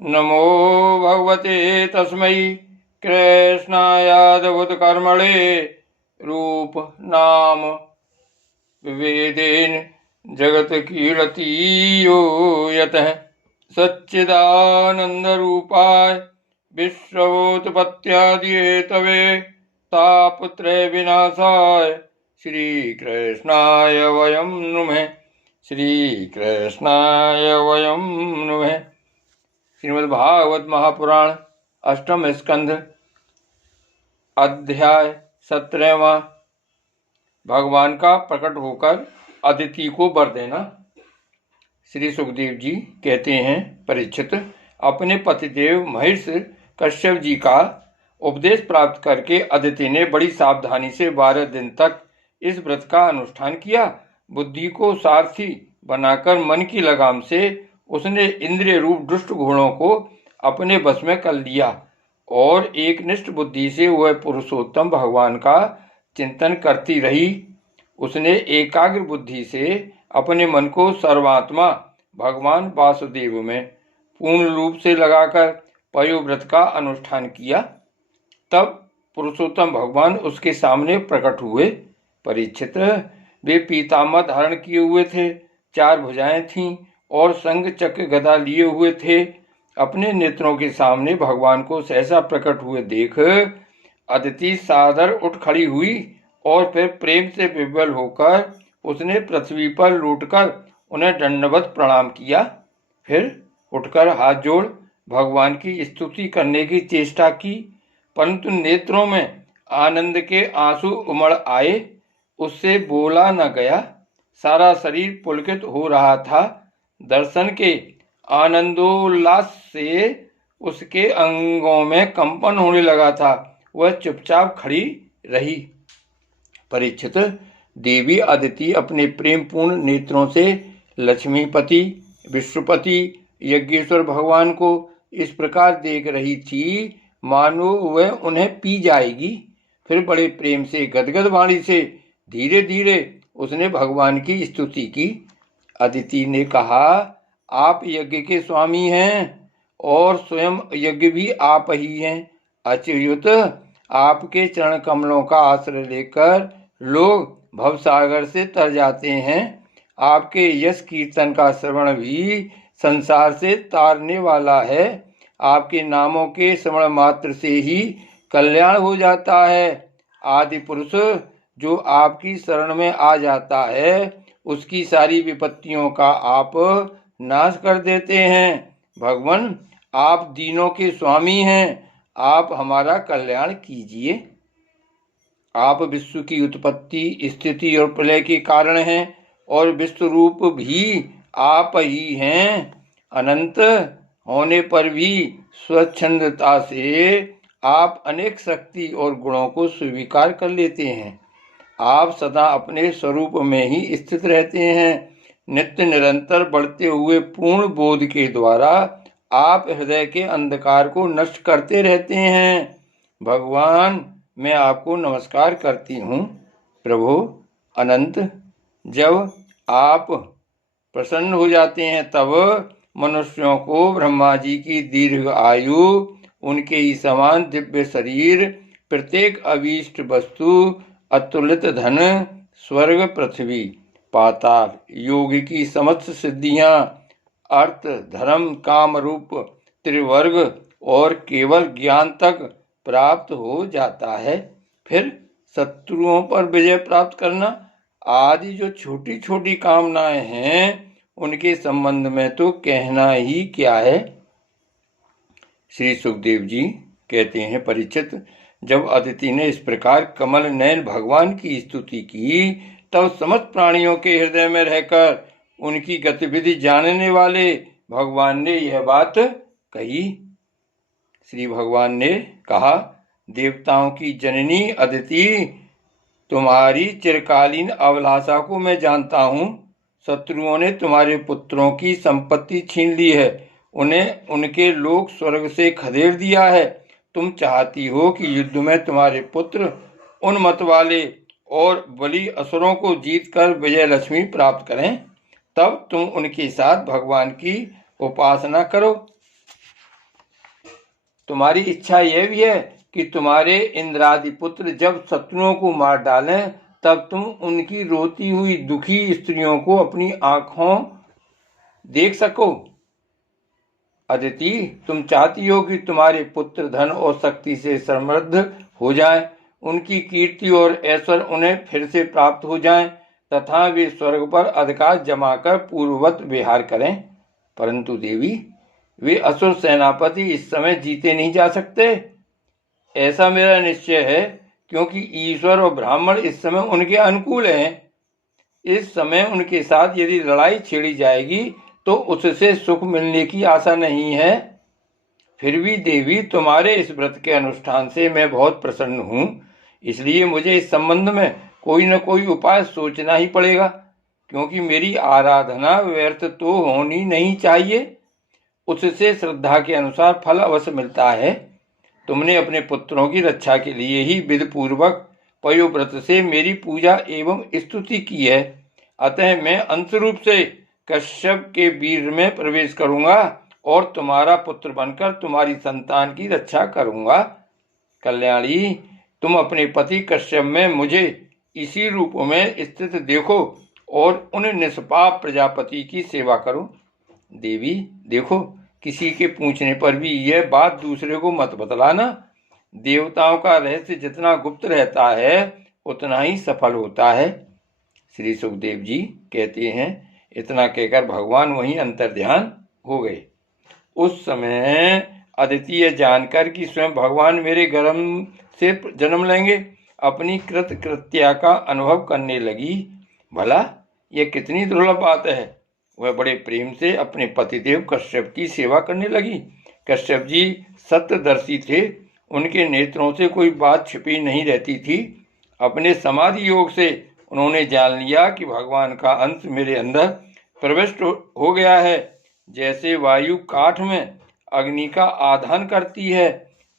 नमो भगवते तस्मै कृष्णायादभूतकर्मणे रूप नाम विवेदेन जगत कीर्तियो यतः सच्चिदानंदरूपाय विश्वोत्पत्त्यादिहेतवे तापत्रय विनाशाय श्री कृष्णाय वयं नुमः। श्री कृष्णाय वयं नुमः। श्रीमद्भागवत महापुराण अष्टम स्कंध अध्याय 17वां। भगवान का प्रकट होकर अदिति को वर देना। श्री सुखदेव जी कहते हैं, परीक्षित, अपने पतिदेव महर्षि कश्यप जी का उपदेश प्राप्त करके अदिति ने बड़ी सावधानी से 12 दिन तक इस व्रत का अनुष्ठान किया। बुद्धि को सारथी बनाकर मन की लगाम से उसने इंद्रिय रूप दुष्ट घोड़ों को अपने वश में कर लिया और एक निष्ठ बुद्धि से वह पुरुषोत्तम भगवान का चिंतन करती रही। उसने एकाग्र बुद्धि से अपने मन को सर्वात्मा भगवान वासुदेव में पूर्ण रूप से लगाकर पयोव्रत का अनुष्ठान किया। तब पुरुषोत्तम भगवान उसके सामने प्रकट हुए। परीक्षित, वे पीताम्बर धारण किए हुए थे, 4 भुजाएं थीं और संग चक्र गदा लिए हुए थे। अपने नेत्रों के सामने भगवान को सहसा प्रकट हुए देख अदिति सादर उठ खड़ी हुई और फिर प्रेम से विह्वल होकर उसने पृथ्वी पर लौटकर उन्हें दंडवत प्रणाम किया। फिर उठकर हाथ जोड़ भगवान की स्तुति करने की चेष्टा की, परंतु नेत्रों में आनंद के आंसू उमड़ आए। उससे बोला न गया। सारा शरीर पुलकित हो रहा था। दर्शन के आनंदोल्लास से उसके अंगों में कंपन होने लगा था। वह चुपचाप खड़ी रही। परीक्षित, देवी अदिति अपने प्रेम पूर्ण नेत्रों से लक्ष्मीपति, विष्णुपति, यज्ञेश्वर भगवान को इस प्रकार देख रही थी मानो वह उन्हें पी जाएगी। फिर बड़े प्रेम से गदगद वाणी से धीरे धीरे उसने भगवान की स्तुति की। अदिति ने कहा, आप यज्ञ के स्वामी हैं और स्वयं यज्ञ भी आप ही हैं। अच्युत, आपके चरण कमलों का आश्रय लेकर लोग भवसागर से तर जाते हैं। आपके यश कीर्तन का श्रवण भी संसार से तारने वाला है। आपके नामों के श्रवण मात्र से ही कल्याण हो जाता है। आदि पुरुष जो आपकी शरण में आ जाता है उसकी सारी विपत्तियों का आप नाश कर देते हैं। भगवान, आप दीनों के स्वामी हैं, आप हमारा कल्याण कीजिए। आप विश्व की उत्पत्ति, स्थिति और प्रलय के कारण हैं और विश्व रूप भी आप ही हैं। अनंत होने पर भी स्वच्छंदता से आप अनेक शक्ति और गुणों को स्वीकार कर लेते हैं। आप सदा अपने स्वरूप में ही स्थित रहते हैं। नित्य निरंतर बढ़ते हुए पूर्ण बोध के द्वारा आप हृदय के अंधकार को नष्ट करते रहते हैं। भगवान, मैं आपको नमस्कार करती हूँ। प्रभु अनंत, जब आप प्रसन्न हो जाते हैं तब मनुष्यों को ब्रह्मा जी की दीर्घ आयु, उनके ही समान दिव्य शरीर, प्रत्येक अभीष्ट वस्तु, अतुलित धन, स्वर्ग, पृथ्वी, पाताल, योग की समस्त सिद्धियां, अर्थ, धर्म, काम रूप त्रिवर्ग और केवल ज्ञान तक प्राप्त हो जाता है। फिर शत्रुओं पर विजय प्राप्त करना आदि जो छोटी छोटी कामनाएं हैं उनके संबंध में तो कहना ही क्या है। श्री सुखदेव जी कहते हैं, परीक्षित, जब अदिति ने इस प्रकार कमल नयन भगवान की स्तुति की तब समस्त प्राणियों के हृदय में रहकर उनकी गतिविधि जानने वाले भगवान ने यह बात कही। श्री भगवान ने कहा, देवताओं की जननी अदिति, तुम्हारी चिरकालीन अभिलाषा को मैं जानता हूँ। शत्रुओं ने तुम्हारे पुत्रों की संपत्ति छीन ली है, उन्हें उनके लोक स्वर्ग से खदेड़ दिया है। तुम चाहती हो कि युद्ध में तुम्हारे पुत्र उन मत वाले और बलि असुरों को जीतकर विजय लक्ष्मी प्राप्त करें, तब तुम उनके साथ भगवान की उपासना करो। तुम्हारी इच्छा यह भी है कि तुम्हारे इंद्रादि पुत्र जब शत्रुओं को मार डालें तब तुम उनकी रोती हुई दुखी स्त्रियों को अपनी आंखों देख सको। अदिति, तुम चाहती हो कि तुम्हारे पुत्र धन और शक्ति से समृद्ध हो जाएं, उनकी कीर्ति और ऐश्वर्य उन्हें फिर से प्राप्त हो जाएं तथा वे स्वर्ग पर अधिकार जमाकर पूर्ववत विहार करें। परंतु देवी, वे असुर सेनापति इस समय जीते नहीं जा सकते, ऐसा मेरा निश्चय है, क्योंकि ईश्वर और ब्राह्मण इस समय उनके अनुकूल हैं। इस समय उनके साथ यदि लड़ाई छेड़ी जाएगी तो उससे सुख मिलने की आशा नहीं है। फिर भी देवी, तुम्हारे इस व्रत के अनुष्ठान से मैं बहुत प्रसन्न हूँ, इसलिए मुझे इस संबंध में कोई न कोई उपाय सोचना ही पड़ेगा, क्योंकि मेरी आराधना व्यर्थ तो होनी नहीं चाहिए। उससे श्रद्धा के अनुसार फल अवश्य मिलता है। तुमने अपने पुत्रों की रक्षा के लिए ही विधि पूर्वक पयोव्रत से मेरी पूजा एवं स्तुति की है, अतः मैं अंशरूप से कश्यप के वीर में प्रवेश करूंगा और तुम्हारा पुत्र बनकर तुम्हारी संतान की रक्षा करूंगा। कल्याणी, तुम अपने पति कश्यप में मुझे इसी रूप में स्थित देखो और उन निष्पाप प्रजापति की सेवा करो। देवी देखो, किसी के पूछने पर भी यह बात दूसरे को मत बतलाना। देवताओं का रहस्य जितना गुप्त रहता है उतना ही सफल होता है। श्री सुखदेव जी कहते हैं, इतना कहकर भगवान वहीं अंतर्ध्यान हो गए। उस समय अदिति यह जानकर कि स्वयं भगवान मेरे गर्भ से जन्म लेंगे, अपनी कृत्या का अनुभव करने लगी। भला यह कितनी दुर्लभ बात है। वह बड़े प्रेम से अपने पतिदेव कश्यप की सेवा करने लगी। कश्यप जी सत्यदर्शी थे, उनके नेत्रों से कोई बात छिपी नहीं रहती थी। अपने समाधि योग से उन्होंने जान लिया कि भगवान का अंश मेरे अंदर प्रविष्ट हो गया है। जैसे वायु काठ में अग्नि का आधान करती है,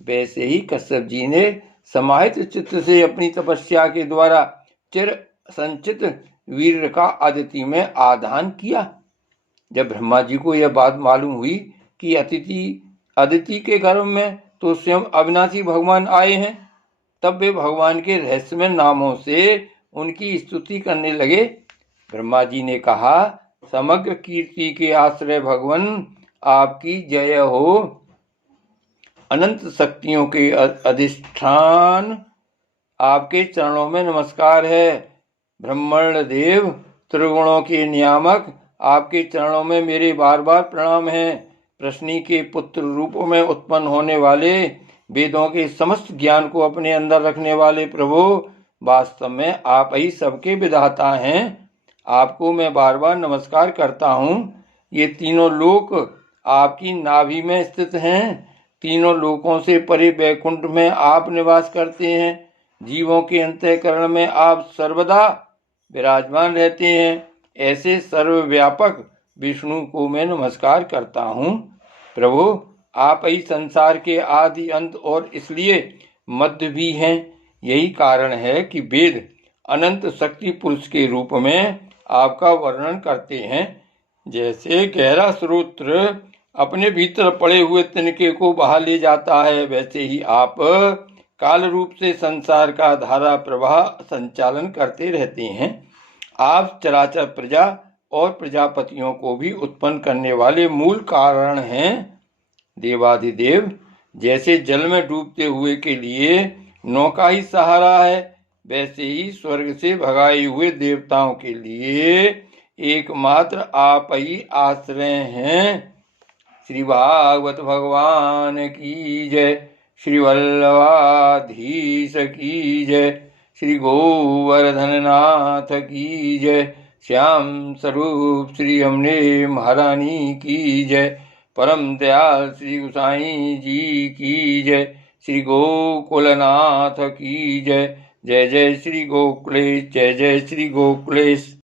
वैसे ही कश्यप जी ने समाहित चित्त से अपनी तपस्या के द्वारा चिर संचित वीर का अदिति में आधान किया। जब ब्रह्मा जी को यह बात मालूम हुई कि अदिति के गर्भ में तो स्वयं अविनाशी भगवान आए हैं, तब वे भगवान के रहस्यमय नामों से उनकी स्तुति करने लगे। ब्रह्मा जी ने कहा, समग्र कीर्ति के आश्रय भगवान आपकी जय हो। अनंत शक्तियों के अधिष्ठान आपके चरणों में नमस्कार है। ब्रह्मण देव, त्रिगुणों के नियामक, आपके चरणों में मेरे बार बार प्रणाम है। प्रश्नी के पुत्र रूप में उत्पन्न होने वाले, वेदों के समस्त ज्ञान को अपने अंदर रखने वाले प्रभु, वास्तव में आप ही सबके विधाता हैं। आपको मैं बार बार नमस्कार करता हूँ। ये तीनों लोक आपकी नाभि में स्थित हैं। तीनों लोकों से परे वैकुंठ में आप निवास करते हैं। जीवों के अंतःकरण में आप सर्वदा विराजमान रहते हैं। ऐसे सर्वव्यापक विष्णु को मैं नमस्कार करता हूँ। प्रभु, आप ही संसार के आदि अंत और इसलिए मध्य भी हैं। यही कारण है कि वेद अनंत शक्ति पुरुष के रूप में आपका वर्णन करते हैं। जैसे गहरा स्रोत अपने भीतर पड़े हुए तिनके को बहा ले जाता है, वैसे ही आप काल रूप से संसार का धारा प्रवाह संचालन करते रहते हैं। आप चराचर प्रजा और प्रजापतियों को भी उत्पन्न करने वाले मूल कारण हैं। देवाधिदेव, जैसे जल में डूबते हुए के लिए नौका ही सहारा है, वैसे ही स्वर्ग से भगाए हुए देवताओं के लिए एकमात्र आप ही आश्रय हैं। श्री भागवत भगवान की जय। श्री वल्लभाधीश की जय। श्री गोवर्धननाथ की जय। श्याम स्वरूप श्री अमने महारानी की जय। परम दयाल श्री गोसाई जी की जय। श्री गोकुलनाथ की जय। जय जय श्री गोकुलेश, जय जय श्री गोकुलेश।